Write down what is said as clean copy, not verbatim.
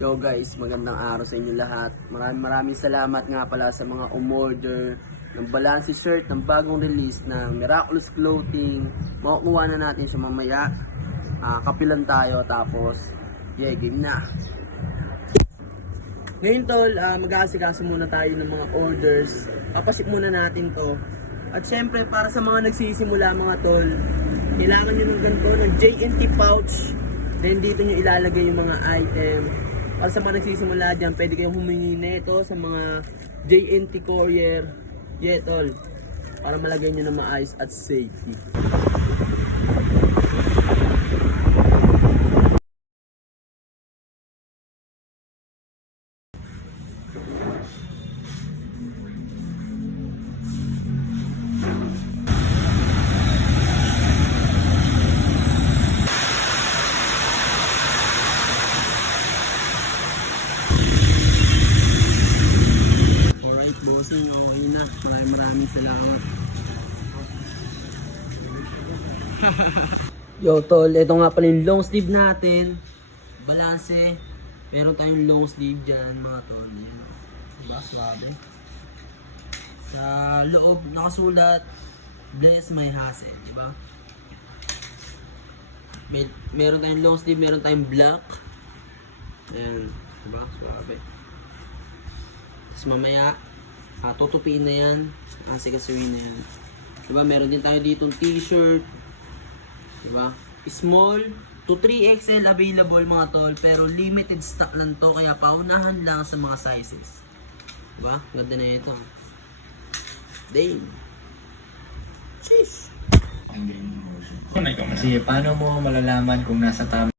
Yo guys, magandang araw sa inyo lahat. Maraming salamat nga pala sa mga umorder ng Balanse shirt ng bagong release ng Miraculous Clothing. Makukuha na natin siya mamaya. Kapilan tayo tapos game na. Ngayon tol, mag-aasikaso muna tayo ng mga orders. Papasip muna natin to. At syempre para sa mga nagsisimula mga tol, kailangan nyo ng ganito, ng JNT pouch. Then dito nyo ilalagay yung mga item. Para sa mga nagsisimula dyan, pwede kayong humingi nito sa mga JNT courier. Yeah, tol. Para malagay nyo na maayos at safety. Bossing, okay na. Maraming salamat. Yo tol, ito nga pala yung long sleeve natin. Balanse. Meron tayong long sleeve dyan mga tol. Yan. Diba? Swabe. Sa loob nakasulat, bless my hustle. Diba? Meron tayong long sleeve, meron tayong black. Ayan. Diba? Swabe. Tapos mamaya tutupiin na yan, asikasuin na yan. Diba, meron din tayo ditong t-shirt. Diba, small to 3XL available mga tol, pero limited stock lang to, kaya paunahan lang sa mga sizes. Diba, ganda na ito. Damn. Sheesh. Kasi paano mo malalaman kung nasa tama